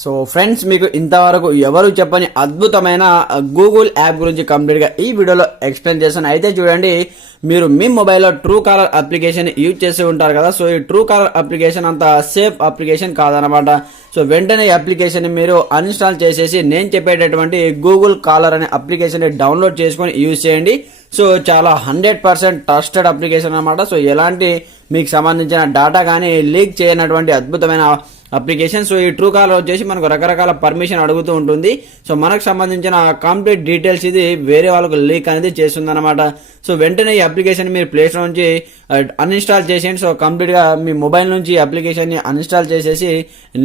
So friends, మీకు ఇంతవరకు ఎవరు చెప్పని అద్భుతమైన గూగుల్ యాప్ గురించి కంప్లీట్గా ఈ వీడియోలో ఎక్స్ప్లెయిన్ చేస్తాను. అయితే చూడండి, మీరు మీ మొబైల్లో ట్రూ కాలర్ అప్లికేషన్ యూజ్ చేసి ఉంటారు కదా. సో ఈ ట్రూ కాలర్ అప్లికేషన్ అంత సేఫ్ అప్లికేషన్ కాదనమాట. సో వెంటనే ఈ అప్లికేషన్ మీరు అన్ఇన్స్టాల్ చేసేసి నేను చెప్పేటటువంటి గూగుల్ కాలర్ అనే అప్లికేషన్ డౌన్లోడ్ చేసుకొని యూజ్ చేయండి. సో చాలా 100% ట్రస్టెడ్ అప్లికేషన్ అనమాట. సో ఎలాంటి మీకు సంబంధించిన డేటా కానీ లీక్ చేయనటువంటి అద్భుతమైన అప్లికేషన్. సో ఈ ట్రూ కాలర్ వచ్చేసి మనకు రకరకాల పర్మిషన్ అడుగుతూ ఉంటుంది. సో మనకు సంబంధించిన కంప్లీట్ డీటెయిల్స్ ఇది వేరే వాళ్ళకు లీక్ అనేది చేస్తుంది అనమాట. సో వెంటనే ఈ అప్లికేషన్ మీరు ప్లే స్టోర్ నుంచి అన్ఇన్స్టాల్ చేసేయండి. సో కంప్లీట్ గా మీ మొబైల్ నుంచి అప్లికేషన్ ని అన్ఇన్స్టాల్ చేసేసి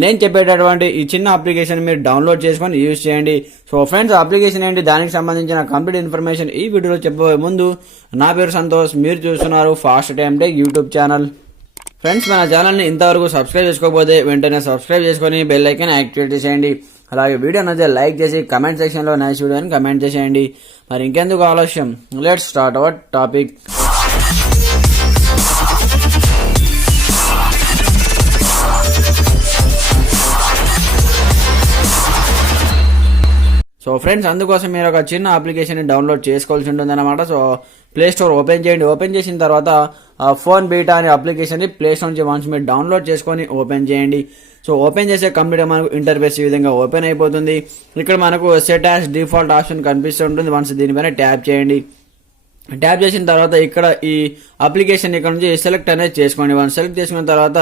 నేను చెప్పేటటువంటి ఈ చిన్న అప్లికేషన్ మీరు డౌన్లోడ్ చేసుకొని యూజ్ చేయండి. సో ఫ్రెండ్స్, అప్లికేషన్ ఏంటి, దానికి సంబంధించిన కంప్లీట్ ఇన్ఫర్మేషన్ ఈ వీడియోలో చెప్పబోయే ముందు, నా పేరు సంతోష్, మీరు చూస్తున్నారు fast time tech YouTube channel. Friends, మన ఛానల్ని ఇంతవరకు సబ్స్క్రైబ్ చేసుకోకపోతే వెంటనే సబ్స్క్రైబ్ చేసుకొని బెల్ ఐకాన్ యాక్టివేట్ చేసేయండి. అలాగే వీడియో నచ్చితే లైక్ చేసి కమెంట్ సెక్షన్లో నైస్ వీడియో అని కమెంట్ చేసేయండి. మరి ఇంకెందుకు ఆలస్యం, let's start our topic. So friends, అందుకోసం మీరు ఒక చిన్న అప్లికేషన్ డౌన్లోడ్ చేసుకోవాల్సి ఉంటుంది అనమాట. సో ప్లే స్టోర్ ఓపెన్ చేయండి. ఓపెన్ చేసిన తర్వాత ఫోన్ బీటా అనే అప్లికేషన్ ప్లే స్టోర్ నుంచి వన్స్ మీరు డౌన్లోడ్ చేసుకొని ఓపెన్ చేయండి. సో ఓపెన్ చేసే కంప్లీట్గా మనకు ఇంటర్ఫేస్ ఈ విధంగా ఓపెన్ అయిపోతుంది. ఇక్కడ మనకు సెట్ యాజ్ డిఫాల్ట్ ఆప్షన్ కనిపిస్తుంటుంది. వన్స్ దీనిపైన ట్యాప్ చేయండి. ట్యాప్ చేసిన తర్వాత ఇక్కడ ఈ అప్లికేషన్ ఇక్కడ నుంచి సెలెక్ట్ అనేది చేసుకోండి. మనం సెలెక్ట్ చేసుకున్న తర్వాత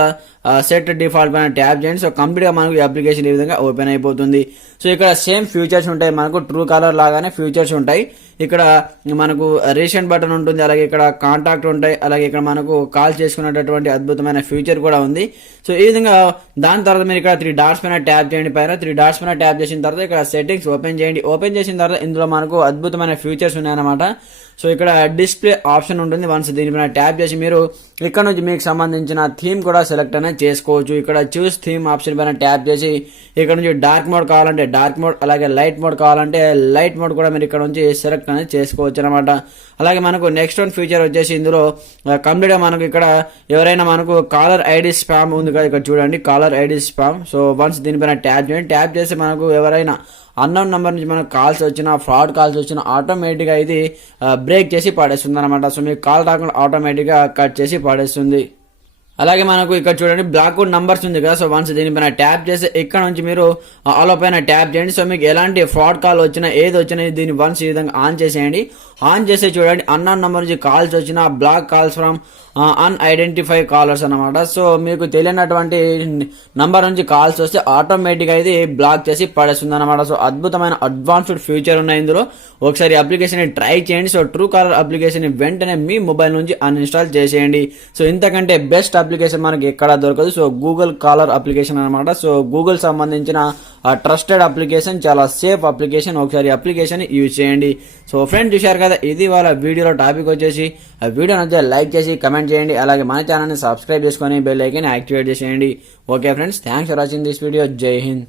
సెట్ డిఫాల్ట్ పైన ట్యాప్ చేయండి. సో కంప్లీట్గా మనకు ఈ అప్లికేషన్ ఈ విధంగా ఓపెన్ అయిపోతుంది. సో ఇక్కడ సేమ్ ఫ్యూచర్స్ ఉంటాయి, మనకు ట్రూ కాలర్ లాగానే ఫ్యూచర్స్ ఉంటాయి. ఇక్కడ మనకు రీసెంట్ బటన్ ఉంటుంది, అలాగే ఇక్కడ కాంటాక్ట్ ఉంటాయి, అలాగే ఇక్కడ మనకు కాల్ చేసుకునేటటువంటి అద్భుతమైన ఫ్యూచర్ కూడా ఉంది. సో ఈ విధంగా దాని తర్వాత మీరు ఇక్కడ 3 డాట్స్ పైన ట్యాప్ చేయండి. పైన 3 డాట్స్ పైన ట్యాప్ చేసిన తర్వాత ఇక్కడ సెట్టింగ్స్ ఓపెన్ చేయండి. ఓపెన్ చేసిన తర్వాత ఇందులో మనకు అద్భుతమైన ఫ్యూచర్స్ ఉన్నాయన్నమాట. సో ఇక్కడ డిస్ప్లే ఆప్షన్ ఉంటుంది. వన్స్ దీనిపైన ట్యాప్ చేసి మీరు ఇక్కడ నుంచి మీకు సంబంధించిన థీమ్ కూడా సెలెక్ట్ అనేది చేసుకోవచ్చు. ఇక్కడ చూస్ థీమ్ ఆప్షన్ పైన ట్యాప్ చేసి ఇక్కడ నుంచి డార్క్ మోడ్ కావాలంటే డార్క్ మోడ్, అలాగే లైట్ మోడ్ కావాలంటే లైట్ మోడ్ కూడా మీరు ఇక్కడ నుంచి సెలెక్ట్ అనేది చేసుకోవచ్చు అనమాట. అలాగే మనకు నెక్స్ట్ వన్ ఫీచర్ వచ్చేసి ఇందులో కంప్లీట్ గా మనకు ఇక్కడ ఎవరైనా మనకు కాలర్ ఐడి స్పామ్ ఉంది కదా, ఇక్కడ చూడండి caller ID spam. So once దీనిపైన ట్యాప్ చేయండి. ట్యాప్ చేసి మనకు ఎవరైనా అన్నోన్ నెంబర్ నుంచి మనకు కాల్స్ వచ్చినా, ఫ్రాడ్ కాల్స్ వచ్చినా ఆటోమేటిక్గా ఇది బ్రేక్ చేసి పడేస్తుంది అనమాట. సో మీకు కాల్ రాకుండా ఆటోమేటిక్గా కట్ చేసి పడేస్తుంది. అలాగే మనకు ఇక్కడ చూడండి బ్లాక్ నంబర్స్ ఉంది కదా. సో వన్స్ దీనిపైన ట్యాప్ చేసి ఇక్కడ నుంచి మీరు ఆలో పైన ట్యాప్ చేయండి. సో మీకు ఎలాంటి ఫ్రాడ్ కాల్ వచ్చినా, ఏది వచ్చినా దీన్ని వన్స్ ఈ విధంగా ఆన్ చేసేయండి. ఆన్ చేసి చూడండి అన్నోన్ నెంబర్ నుంచి కాల్స్ వచ్చినా, block calls from unidentify callers అనమాట. సో మీకు తెలియనటువంటి నంబర్ నుంచి కాల్స్ వస్తే ఆటోమేటిక్గా ఇది బ్లాక్ చేసి పడేస్తుంది అనమాట. సో అద్భుతమైన అడ్వాన్స్డ్ ఫ్యూచర్ ఉన్నాయి ఇందులో. ఒకసారి అప్లికేషన్ ట్రై చేయండి. సో ట్రూ కాలర్ అప్లికేషన్ వెంటనే మీ మొబైల్ నుంచి అన్ఇన్స్టాల్ చేసేయండి. సో ఇంతకంటే బెస్ట్ అప్లికేషన్ మనకి ఎక్కడ దొరకదు. సో గూగుల్ కాలర్ అప్లికేషన్ అనమాట. సో గూగుల్ సంబంధించిన ట్రస్టెడ్ అప్లికేషన్, చాలా సేఫ్ అప్లికేషన్. ఒకసారి అప్లికేషన్ యూజ్ చేయండి. సో ఫ్రెండ్స్, చూశారు కదా, ఇది వాళ్ళ వీడియోలో టాపిక్ వచ్చేసి. ఆ వీడియో నచ్చితే లైక్ చేసి కమెంట్ చేయండి. అలాగే మన ఛానల్ని సబ్స్క్రైబ్ చేసుకొని బెల్ ఐకాన్ యాక్టివేట్ చేసేయండి. Okay friends, thanks for watching this video. జై హింద్.